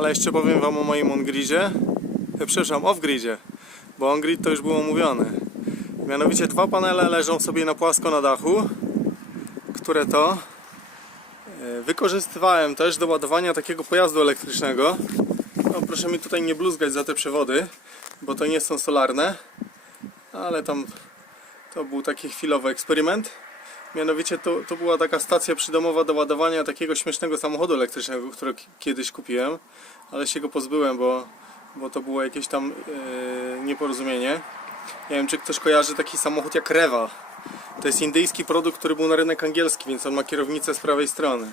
Ale jeszcze powiem Wam o moim on-gridzie. E, Przepraszam, off-gridzie, bo on-grid to już było mówione. Mianowicie dwa panele leżą sobie na płasko na dachu, które to e, wykorzystywałem też do ładowania takiego pojazdu elektrycznego. No, proszę mi tutaj nie bluzgać za te przewody, bo to nie są solarne, ale tam to był taki chwilowy eksperyment. Mianowicie to, to była taka stacja przydomowa do ładowania takiego śmiesznego samochodu elektrycznego, który kiedyś kupiłem, ale się go pozbyłem, bo, bo to było jakieś tam e, nieporozumienie. Nie wiem, czy ktoś kojarzy taki samochód jak Rewa. To jest indyjski produkt, który był na rynek angielski, więc on ma kierownicę z prawej strony.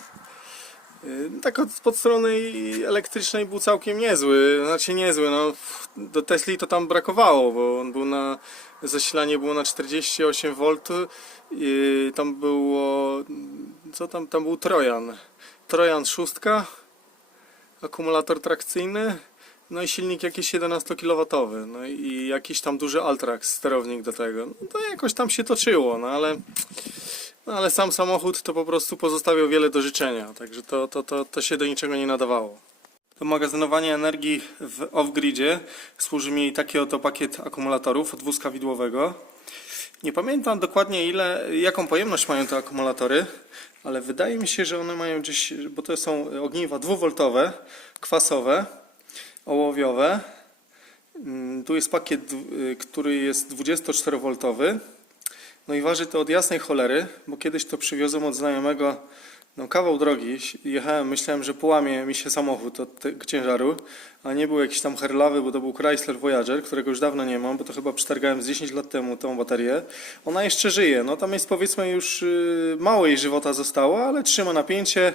Yy, Tak od pod strony elektrycznej był całkiem niezły, znaczy niezły, no do Tesli to tam brakowało, bo on był na, zasilanie było na 48 V i tam było, co tam, tam był Trojan, Trojan szóstka, akumulator trakcyjny, no i silnik jakiś 11 kW, no i jakiś tam duży Altrax, sterownik do tego, no to jakoś tam się toczyło, no ale... No ale sam samochód to po prostu pozostawiał wiele do życzenia, także to, to, to, to się do niczego nie nadawało. Do magazynowania energii w off-gridzie służy mi taki oto pakiet akumulatorów dwuskawidłowego. Nie pamiętam dokładnie ile, jaką pojemność mają te akumulatory, ale wydaje mi się, że one mają gdzieś, bo to są ogniwa dwuwoltowe, kwasowe, ołowiowe. Mm, Tu jest pakiet, y, który jest 24V. No i waży to od jasnej cholery, bo kiedyś to przywiozłem od znajomego no, kawał drogi. Jechałem, myślałem, że połamie mi się samochód od ciężaru, a nie był jakiś tam herlawy, bo to był Chrysler Voyager, którego już dawno nie mam, bo to chyba przetargałem z 10 lat temu tą baterię. Ona jeszcze żyje, no tam jest powiedzmy już yy, mało żywota zostało, ale trzyma napięcie.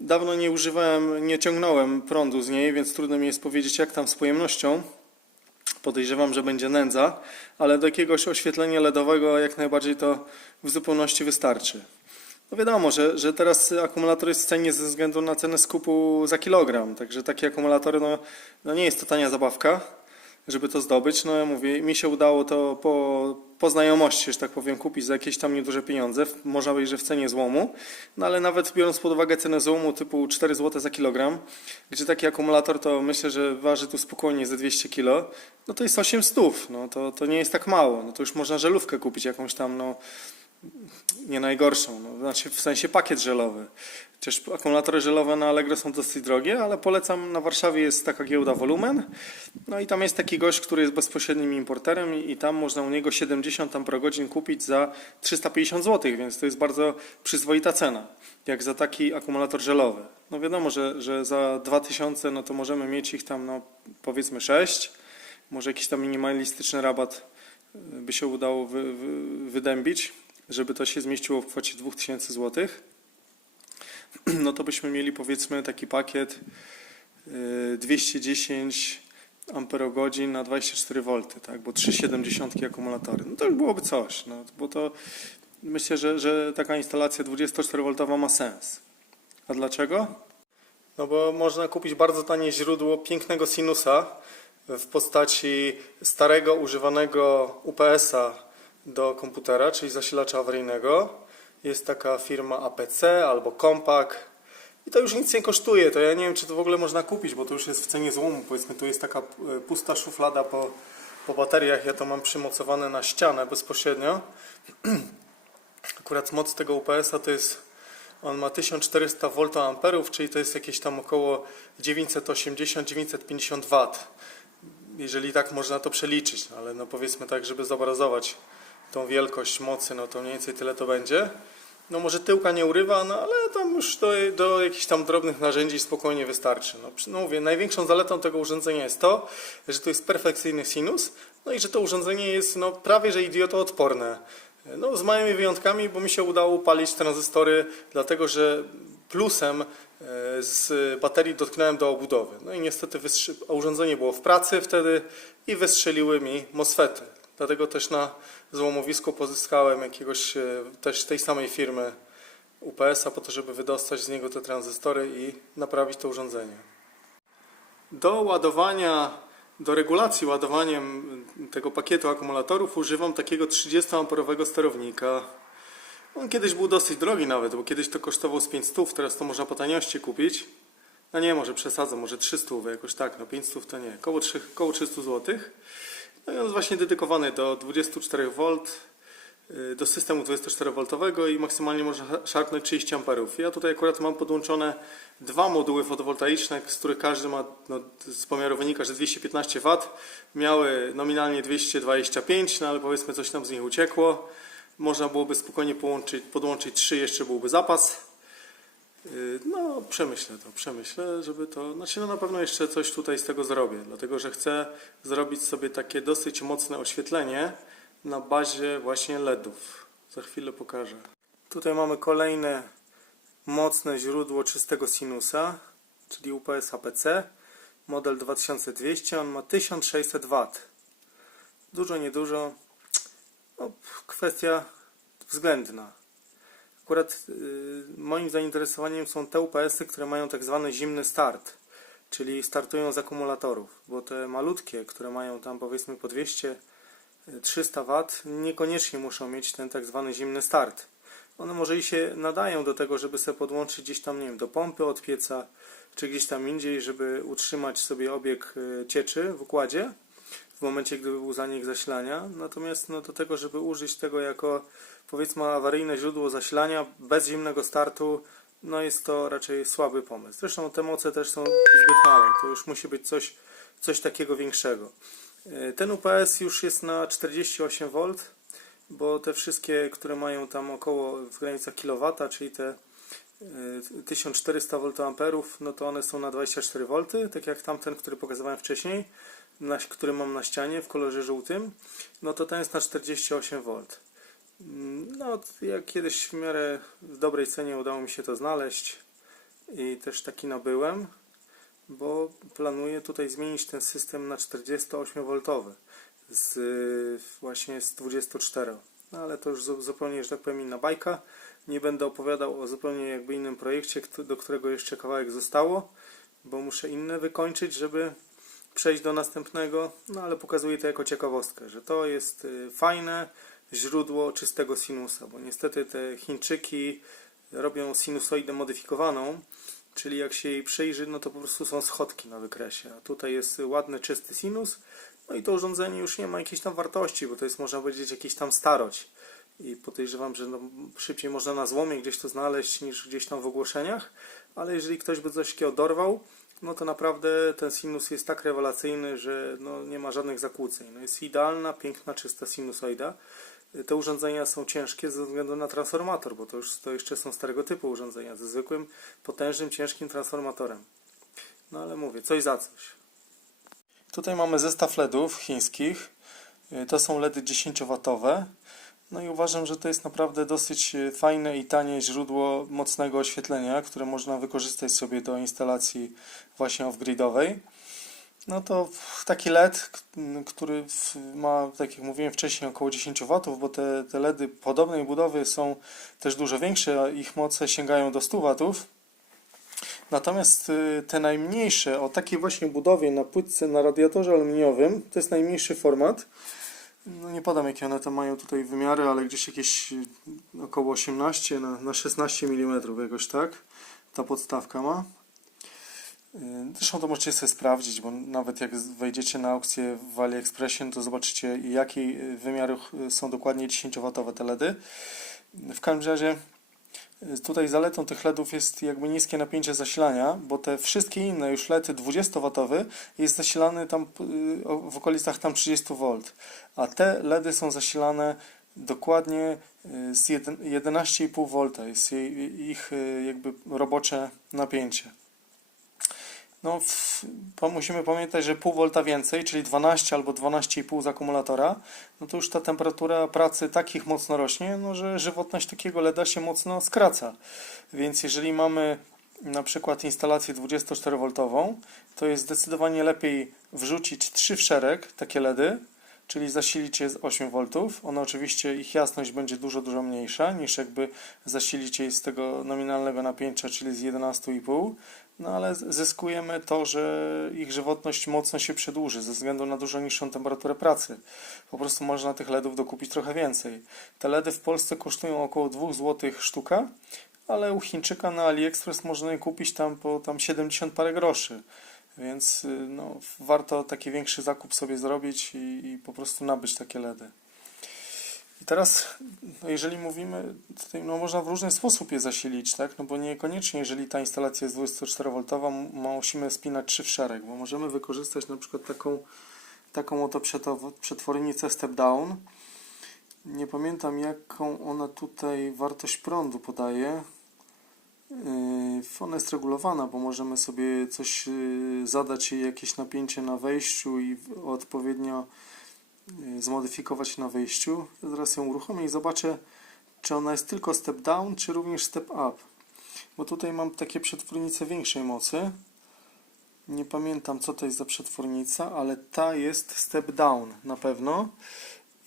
Dawno nie używałem, nie ciągnąłem prądu z niej, więc trudno mi jest powiedzieć jak tam z pojemnością. Podejrzewam, że będzie nędza, ale do jakiegoś oświetlenia LEDowego jak najbardziej to w zupełności wystarczy. No wiadomo, że, że teraz akumulator jest w cenie ze względu na cenę skupu za kilogram, także takie akumulatory no, no nie jest to tania zabawka, żeby to zdobyć. No ja mówię, mi się udało to po, po znajomości, że tak powiem, kupić za jakieś tam nieduże pieniądze, można powiedzieć, że w cenie złomu, no ale nawet biorąc pod uwagę cenę złomu typu 4 zł za kilogram, gdzie taki akumulator to myślę, że waży tu spokojnie ze 200 kg, no to jest 8 stów, no to, to nie jest tak mało, no to już można żelówkę kupić jakąś tam, no nie najgorszą, no, znaczy w sensie pakiet żelowy. Chociaż akumulatory żelowe na Allegro są dosyć drogie, ale polecam, na Warszawie jest taka giełda Volumen, no i tam jest taki gość, który jest bezpośrednim importerem i, tam można u niego 70 amperogodzin kupić za 350 zł, więc to jest bardzo przyzwoita cena, jak za taki akumulator żelowy. No wiadomo, że, że za 2000 no to możemy mieć ich tam no powiedzmy 6, może jakiś tam minimalistyczny rabat y, by się udało wy, wy, wydębić, żeby to się zmieściło w kwocie 2000 zł. No to byśmy mieli powiedzmy taki pakiet y, 210 amperogodzin na 24 V, tak, bo 3,70 akumulatory. No to już byłoby coś, no, bo to myślę, że, że taka instalacja 24V ma sens. A dlaczego? No bo można kupić bardzo tanie źródło pięknego sinusa w postaci starego, używanego UPS-a do komputera, czyli zasilacza awaryjnego. Jest taka firma APC albo Compaq. I to już nic nie kosztuje. To ja nie wiem, czy to w ogóle można kupić, bo to już jest w cenie złomu. Powiedzmy, tu jest taka e, pusta szuflada po, po bateriach. Ja to mam przymocowane na ścianę bezpośrednio. Akurat moc tego UPS-a to jest, on ma 1400 VA, czyli to jest jakieś tam około 980-950 W. Jeżeli tak można to przeliczyć, no ale no powiedzmy tak, żeby zobrazować tą wielkość mocy, no to mniej więcej tyle to będzie. No może tyłka nie urywa, no ale tam już do, do jakichś tam drobnych narzędzi spokojnie wystarczy. No, no mówię, największą zaletą tego urządzenia jest to, że to jest perfekcyjny sinus, no i że to urządzenie jest no, prawie że idiotoodporne. No z małymi wyjątkami, bo mi się udało upalić tranzystory, dlatego że plusem e, z baterii dotknąłem do obudowy. No i niestety urządzenie było w pracy wtedy i wystrzeliły mi MOSFETy. Dlatego też na złomowisku pozyskałem jakiegoś e, też tej samej firmy UPS-a po to, żeby wydostać z niego te tranzystory i naprawić to urządzenie. Do ładowania, do regulacji ładowaniem tego pakietu akumulatorów używam takiego 30-amperowego sterownika. On kiedyś był dosyć drogi nawet, bo kiedyś to kosztował z 500, teraz to można po taniości kupić. No nie, może przesadzę, może 300, jakoś tak, no 500 to nie, koło, 3, koło 300 zł. No i on jest właśnie dedykowany do 24V, y, do systemu 24V i maksymalnie można szarpnąć 30 amperów. Ja tutaj akurat mam podłączone dwa moduły fotowoltaiczne, z których każdy ma, no, z pomiaru wynika, że 215 W, miały nominalnie 225, no ale powiedzmy coś nam z nich uciekło. Można byłoby spokojnie podłączyć trzy, jeszcze byłby zapas. Yy, No, przemyślę to, przemyślę, żeby to. Znaczy, no na pewno jeszcze coś tutaj z tego zrobię, dlatego że chcę zrobić sobie takie dosyć mocne oświetlenie na bazie właśnie LEDów. Za chwilę pokażę. Tutaj mamy kolejne mocne źródło czystego sinusa, czyli UPS HPC, model 2200, on ma 1600 W. Dużo, niedużo, no, kwestia względna. Akurat y, moim zainteresowaniem są te UPS-y, które mają tak zwany zimny start, czyli startują z akumulatorów, bo te malutkie, które mają tam powiedzmy po 200 300 W, niekoniecznie muszą mieć ten tak zwany zimny start. One może i się nadają do tego, żeby sobie podłączyć gdzieś tam, nie wiem, do pompy od pieca, czy gdzieś tam indziej, żeby utrzymać sobie obieg y, cieczy w układzie w momencie, gdyby był zanik zasilania. Natomiast no, do tego, żeby użyć tego jako powiedzmy awaryjne źródło zasilania bez zimnego startu, no jest to raczej słaby pomysł. Zresztą te moce też są zbyt małe. To już musi być coś, coś takiego większego. E, Ten UPS już jest na 48V, bo te wszystkie, które mają tam około w granicach kilowata, czyli te e, 1400 VA, no to one są na 24V, tak jak tamten, który pokazywałem wcześniej, na, który mam na ścianie w kolorze żółtym, no to ten jest na 48V. Mm, No, jak kiedyś w miarę w dobrej cenie udało mi się to znaleźć i też taki nabyłem, bo planuję tutaj zmienić ten system na 48V z właśnie z 24. No, ale to już zu- zupełnie, że tak powiem, inna bajka. Nie będę opowiadał o zupełnie jakby innym projekcie, do którego jeszcze kawałek zostało, bo muszę inne wykończyć, żeby przejść do następnego, no ale pokazuję to jako ciekawostkę, że to jest y, fajne źródło czystego sinusa, bo niestety te Chińczyki robią sinusoidę modyfikowaną, czyli jak się jej przyjrzy, no to po prostu są schodki na wykresie, a tutaj jest ładny, czysty sinus, no i to urządzenie już nie ma jakiejś tam wartości, bo to jest można powiedzieć jakiś tam starość. I podejrzewam, że no, szybciej można na złomie gdzieś to znaleźć niż gdzieś tam w ogłoszeniach, ale jeżeli ktoś by coś takiego dorwał, no to naprawdę ten sinus jest tak rewelacyjny, że no nie ma żadnych zakłóceń. No jest idealna, piękna, czysta sinusoida. Te urządzenia są ciężkie ze względu na transformator, bo to już to jeszcze są starego typu urządzenia ze zwykłym, potężnym, ciężkim transformatorem. No ale mówię, coś za coś. Tutaj mamy zestaw LEDów chińskich. Y, To są LEDy 10W. No i uważam, że to jest naprawdę dosyć y, fajne i tanie źródło mocnego oświetlenia, które można wykorzystać sobie do instalacji właśnie off-gridowej. No to taki LED, który ma, tak jak mówiłem wcześniej, około 10 W, bo te, te LEDy podobnej budowy są też dużo większe, ich moce sięgają do 100 W. Natomiast y, te najmniejsze, o takiej właśnie budowie na płytce, na radiatorze aluminiowym, to jest najmniejszy format. No nie podam jakie one tam mają tutaj wymiary, ale gdzieś jakieś y, około 18 na, na 16 mm jakoś tak. Ta podstawka ma. Y, Zresztą to możecie sobie sprawdzić, bo nawet jak wejdziecie na aukcję w AliExpressie, to zobaczycie jakiej y, wymiarów y, są dokładnie 10W te LEDy. W każdym razie tutaj zaletą tych LEDów jest jakby niskie napięcie zasilania, bo te wszystkie inne już LEDy 20W jest zasilany tam y, w okolicach tam 30V, a te LEDy są zasilane dokładnie y, z jeden- 11,5V jest ich y, jakby robocze napięcie. No, musimy pamiętać, że pół volta więcej, czyli 12 albo 12,5 z akumulatora, no to już ta temperatura pracy takich mocno rośnie, no, że żywotność takiego LEDa się mocno skraca. Więc jeżeli mamy na przykład instalację 24V, to jest zdecydowanie lepiej wrzucić trzy w szereg, takie LEDy, czyli zasilić je z 8V. One oczywiście, ich jasność będzie dużo, dużo mniejsza niż jakby zasilić je z tego nominalnego napięcia, czyli z 11,5. No ale zyskujemy to, że ich żywotność mocno się przedłuży ze względu na dużo niższą temperaturę pracy. Po prostu można tych LEDów dokupić trochę więcej. Te LEDy w Polsce kosztują około 2 zł sztuka, ale u Chińczyka na AliExpress można je kupić tam po tam 70 parę groszy. Więc y, no, warto taki większy zakup sobie zrobić i, i po prostu nabyć takie LEDy. I teraz, no jeżeli mówimy, tutaj, no można w różny sposób je zasilić, tak? No bo niekoniecznie, jeżeli ta instalacja jest 24V, m- musimy spinać trzy w szereg, bo możemy wykorzystać na przykład taką, taką oto przetwornicę step down. Nie pamiętam jaką ona tutaj wartość prądu podaje. Yy, Ona jest regulowana, bo możemy sobie coś yy, zadać jej jakieś napięcie na wejściu i odpowiednio zmodyfikować na wyjściu. Zaraz ją uruchomię i zobaczę, czy ona jest tylko step down, czy również step up. Bo tutaj mam takie przetwornice większej mocy. Nie pamiętam, co to jest za przetwornica, ale ta jest step down na pewno.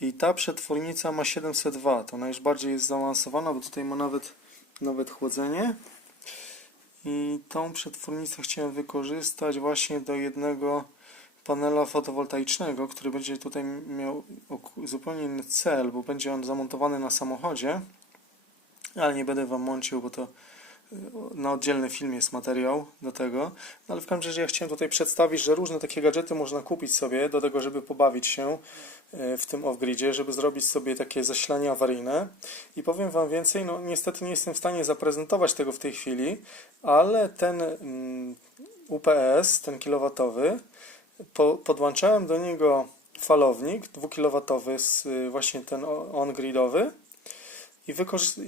I ta przetwornica ma 700 W. Ona już bardziej jest zaawansowana, bo tutaj ma nawet, nawet chłodzenie. I tą przetwornicę chciałem wykorzystać właśnie do jednego panela fotowoltaicznego, który będzie tutaj miał zupełnie inny cel, bo będzie on zamontowany na samochodzie, ale nie będę Wam mącił, bo to y, na oddzielny film jest materiał do tego. No ale w każdym razie ja chciałem tutaj przedstawić, że różne takie gadżety można kupić sobie do tego, żeby pobawić się y, w tym off-gridzie, żeby zrobić sobie takie zasilanie awaryjne. I powiem Wam więcej, no niestety nie jestem w stanie zaprezentować tego w tej chwili, ale ten mm, UPS, ten kilowatowy, po, podłączałem do niego falownik 2 kW y, właśnie ten on-gridowy i,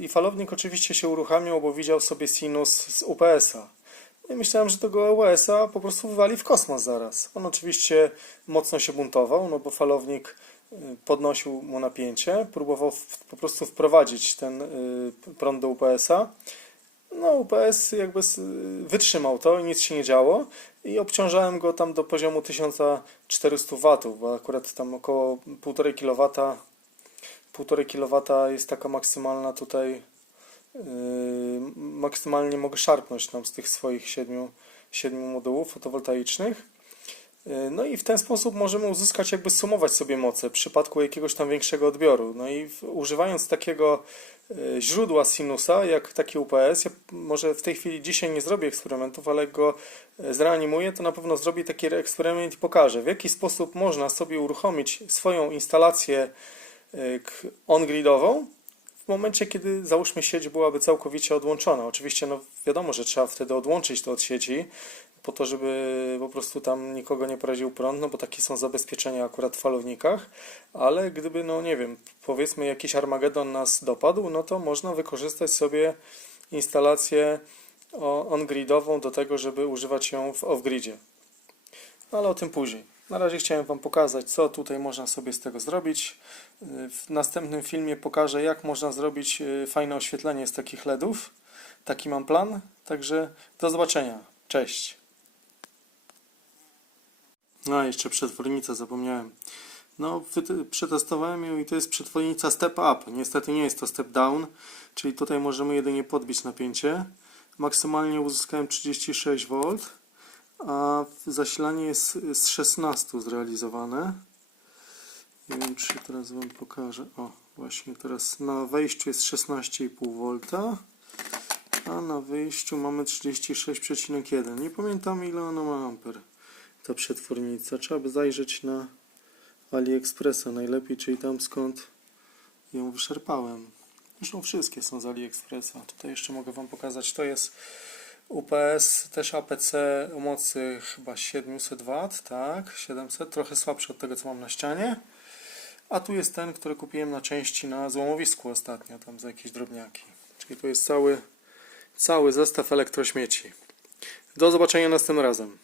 i falownik oczywiście się uruchamiał, bo widział sobie sinus z UPS-a. No I myślałem, że tego UPS-a po prostu wywali w kosmos zaraz. On oczywiście mocno się buntował, no bo falownik y, podnosił mu napięcie, próbował po prostu wprowadzić ten y, prąd do UPS-a. No, UPS jakby wytrzymał to i nic się nie działo i obciążałem go tam do poziomu 1400 W, bo akurat tam około 1,5 kW 1,5 kW jest taka maksymalna tutaj yy, maksymalnie mogę szarpnąć tam z tych swoich 7, 7 modułów fotowoltaicznych. Yy, No i w ten sposób możemy uzyskać, jakby sumować sobie moce w przypadku jakiegoś tam większego odbioru. No i w, używając takiego źródła sinusa, jak taki UPS, ja może w tej chwili dzisiaj nie zrobię eksperymentów, ale go yy, zreanimuję, to na pewno zrobię taki eksperyment i pokażę, w jaki sposób można sobie uruchomić swoją instalację k- on-gridową w momencie, kiedy załóżmy sieć byłaby całkowicie odłączona. Oczywiście no wiadomo, że trzeba wtedy odłączyć to od sieci, po to, żeby po prostu tam nikogo nie poraził prąd, no bo takie są zabezpieczenia akurat w falownikach, ale gdyby, no nie wiem, powiedzmy jakiś Armagedon nas dopadł, no to można wykorzystać sobie instalację on-gridową do tego, żeby używać ją w off-gridzie. No ale o tym później. Na razie chciałem Wam pokazać, co tutaj można sobie z tego zrobić. W następnym filmie pokażę, jak można zrobić yy, fajne oświetlenie z takich LEDów. Taki mam plan. Także do zobaczenia. Cześć. No, jeszcze przetwornica zapomniałem. No, przetestowałem ją i to jest przetwornica step up. Niestety nie jest to step down, czyli tutaj możemy jedynie podbić napięcie. Maksymalnie uzyskałem 36 V, a zasilanie jest z 16 zrealizowane. Nie wiem, czy teraz Wam pokażę. O, właśnie teraz na wejściu jest 16,5 V, a na wyjściu mamy 36,1. Nie pamiętam ile ona ma amper ta przetwornica. Trzeba by zajrzeć na AliExpressa najlepiej, czyli tam skąd ją wyszarpałem. Zresztą wszystkie są z AliExpressa. Tutaj jeszcze mogę Wam pokazać. To jest UPS, też APC o mocy chyba 700 W, tak, 700, trochę słabszy od tego co mam na ścianie. A tu jest ten, który kupiłem na części na złomowisku ostatnio, tam za jakieś drobniaki. Czyli to jest cały, cały zestaw elektrośmieci. Do zobaczenia następnym razem.